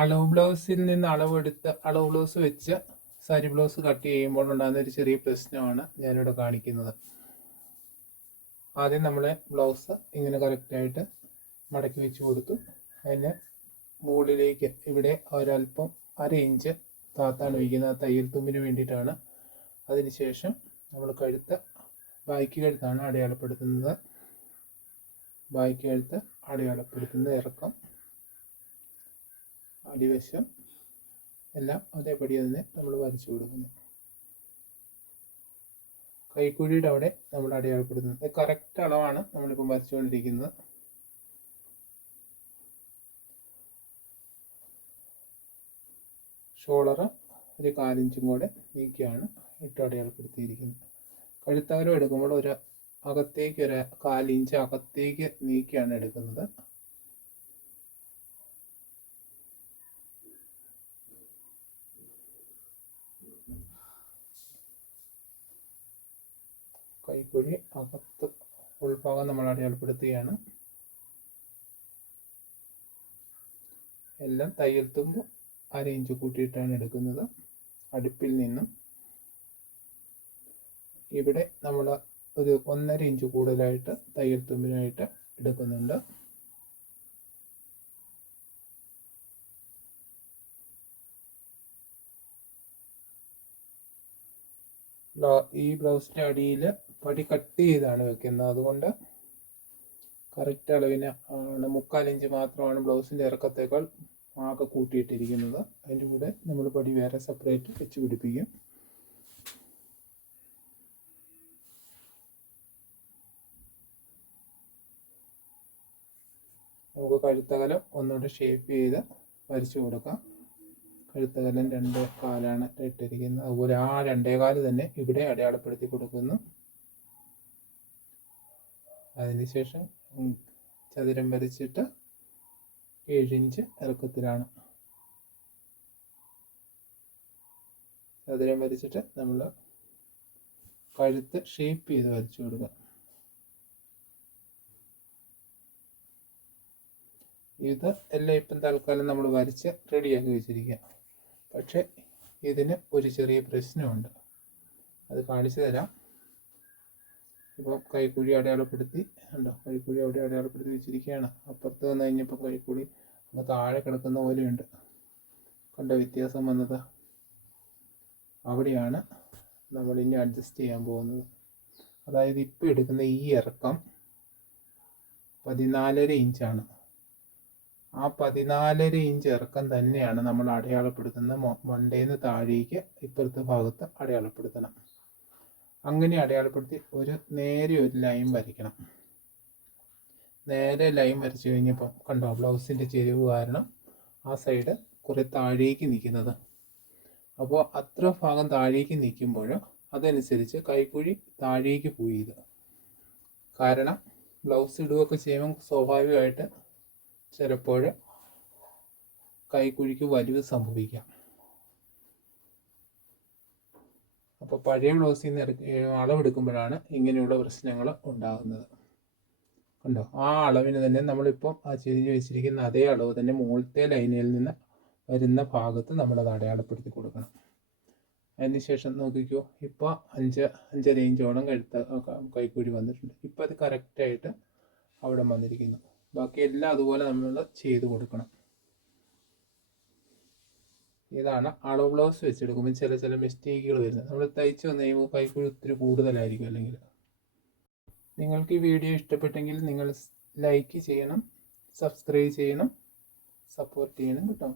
അളവ് ബ്ലൗസിൽ നിന്ന് അളവെടുത്ത് അളവ് ബ്ലൗസ് വെച്ച് സാരി ബ്ലൗസ് കട്ട് ചെയ്യുമ്പോൾ ഉണ്ടാകുന്ന ഒരു ചെറിയ പ്രശ്നമാണ് ഞാനിവിടെ കാണിക്കുന്നത്. ആദ്യം നമ്മൾ ബ്ലൗസ് ഇങ്ങനെ കറക്റ്റായിട്ട് മടക്കി വെച്ച് കൊടുത്തു. അതിന് മുകളിലേക്ക് ഇവിടെ ഒരല്പം 1/2 ഇഞ്ച് താത്താണ് വയ്ക്കുന്നത്, തയ്യൽ തുമ്പിന് വേണ്ടിയിട്ടാണ്. അതിനുശേഷം നമ്മൾ ബാക്കി കഴുത്താണ് അടയാളപ്പെടുത്തുന്നത്. ബാക്കി കഴുത്ത് അടയാളപ്പെടുത്തുന്നത് ഇറക്കം, അടിവശം എല്ലാം അതേപടി തന്നെ നമ്മൾ വരച്ചു കൊടുക്കുന്നു. കൈക്കുഴിയുടെ അവിടെ നമ്മൾ അടയാളപ്പെടുത്തുന്നത് കറക്റ്റ് അളവാണ് നമ്മളിപ്പം വരച്ചുകൊണ്ടിരിക്കുന്നത്. ഷോളറ് ഒരു 1/4 ഇഞ്ചും കൂടെ നീക്കിയാണ് ഇട്ട് അടയാളപ്പെടുത്തിയിരിക്കുന്നത്. കഴുത്തകലം എടുക്കുമ്പോൾ അകത്തേക്ക് ഒരു 1/4 ഇഞ്ച് അകത്തേക്ക് നീക്കിയാണ് എടുക്കുന്നത്. കൈക്കുഴി അകത്ത് ഉൾഭാഗം നമ്മൾ അടയാളപ്പെടുത്തുകയാണ്. എല്ലാം തയ്യൽ തുമ്പ് 1/2 ഇഞ്ച് കൂട്ടിയിട്ടാണ് എടുക്കുന്നത്. അടുപ്പിൽ നിന്നും ഇവിടെ നമ്മൾ ഒരു 1.5 ഇഞ്ച് കൂടുതലായിട്ട് തയ്യൽ തുമ്പിനായിട്ട് എടുക്കുന്നുണ്ട്. ഈ ബ്ലൗസിൻ്റെ അടിയിൽ പടി കട്ട് ചെയ്താണ് വെക്കുന്നത്. അതുകൊണ്ട് കറക്റ്റ് അളവിന് ആണ് 3/4 ഇഞ്ച് മാത്രമാണ് ബ്ലൗസിൻ്റെ ഇറക്കത്തേക്കാൾ ആകെ കൂട്ടിയിട്ടിരിക്കുന്നത്. അതിൻ്റെ കൂടെ നമ്മൾ പടി വേറെ സെപ്പറേറ്റ് വെച്ച് പിടിപ്പിക്കും. നമുക്ക് കഴുത്തകലം ഒന്നുകൂടെ ഷേപ്പ് ചെയ്ത് വരച്ചു കൊടുക്കാം. കഴുത്തകലം 2/4 ഇട്ടിരിക്കുന്നത്. അതുപോലെ ആ 2/4 തന്നെ ഇവിടെ അടയാളപ്പെടുത്തി കൊടുക്കുന്നു. അതിനുശേഷം ചതുരം വരച്ചിട്ട് 7 ഇഞ്ച് ഇറക്കത്തിലാണ് ചതുരം വരച്ചിട്ട് നമ്മൾ കഴുത്ത് ഷേപ്പ് ചെയ്ത് വരച്ചു കൊടുക്കുക. ഇത് എല്ലാം ഇപ്പം തൽക്കാലം നമ്മൾ വരച്ച് റെഡിയാക്കി വെച്ചിരിക്കുക. പക്ഷെ ഇതിന് ഒരു ചെറിയ പ്രശ്നമുണ്ട്, അത് കാണിച്ചു തരാം. ഇപ്പം കൈക്കുഴി അടയാളപ്പെടുത്തി ഉണ്ടോ, കൈക്കുഴി അവിടെ അടയാളപ്പെടുത്തി വെച്ചിരിക്കുകയാണ്. അപ്പുറത്ത് വന്നു കഴിഞ്ഞപ്പോൾ കൈക്കുഴി അങ്ങ് താഴെ കിടക്കുന്ന പോലെയുണ്ട്. കണ്ട വ്യത്യാസം വന്നത്? അവിടെയാണ് നമ്മൾ ഇനി അഡ്ജസ്റ്റ് ചെയ്യാൻ പോകുന്നത്. അതായത് ഇപ്പം എടുക്കുന്ന ഈ ഇറക്കം 14.5 ഇഞ്ചാണ്. ആ 14.5 ഇഞ്ച് ഇറക്കം തന്നെയാണ് നമ്മൾ അടയാളപ്പെടുത്തുന്ന മണ്ടേന്ന് താഴേക്ക് ഇപ്പുറത്തെ ഭാഗത്ത് അടയാളപ്പെടുത്തണം. അങ്ങനെ അടയാളപ്പെടുത്തി നേരെ ഒരു ലൈൻ വരയ്ക്കണം. നേരെ ലൈൻ വരച്ചു കഴിഞ്ഞപ്പോൾ കണ്ടോ, ബ്ലൗസിൻ്റെ ചെരിവ് കാരണം ആ സൈഡ് കുറേ താഴേക്ക് നിൽക്കുന്നത്. അപ്പോൾ അത്ര ഭാഗം താഴേക്ക് നിൽക്കുമ്പോൾ അതനുസരിച്ച് കൈക്കുഴി താഴേക്ക് പോയി. ഇത് കാരണം ബ്ലൗസ് ഇടുകയൊക്കെ ചെയ്യുമ്പോൾ സ്വാഭാവികമായിട്ട് ചിലപ്പോൾ കൈക്കുഴിക്ക് വലിവ് സംഭവിക്കാം. അപ്പോൾ പഴയ ബ്ലൗസിൽ നിന്ന് അളവെടുക്കുമ്പോഴാണ് ഇങ്ങനെയുള്ള പ്രശ്നങ്ങൾ ഉണ്ടാകുന്നത്. കണ്ടോ, ആ അളവിന് തന്നെ നമ്മളിപ്പം ആ ചെരിഞ്ഞ് വെച്ചിരിക്കുന്ന അതേ അളവ് തന്നെ മുകളിലത്തെ ലൈനിൽ നിന്ന് വരുന്ന ഭാഗത്ത് നമ്മളത് അടയാളപ്പെടുത്തി കൊടുക്കണം. അതിനുശേഷം നോക്കിക്കോ, ഇപ്പോൾ 5.5 ഇഞ്ചോളം കൈക്കുഴി വന്നിട്ടുണ്ട്. ഇപ്പം അത് കറക്റ്റായിട്ട് അവിടെ വന്നിരിക്കുന്നു. ബാക്കി എല്ലാം അതുപോലെ നമ്മൾ ചെയ്ത് കൊടുക്കണം. ഇതാണ് അളവ് ബ്ലൗസ് വെച്ചെടുക്കുമ്പോൾ ചില മിസ്റ്റേക്കുകൾ വരുന്നത്. നമ്മൾ തയ്ച്ച് വന്ന് കഴിയുമ്പോൾ കൈക്കുഴി ഒത്തിരി കൂടുതലായിരിക്കും. അല്ലെങ്കിൽ നിങ്ങൾക്ക് ഈ വീഡിയോ ഇഷ്ടപ്പെട്ടെങ്കിൽ നിങ്ങൾ ലൈക്ക് ചെയ്യണം, സബ്സ്ക്രൈബ് ചെയ്യണം, സപ്പോർട്ട് ചെയ്യണം കേട്ടോ.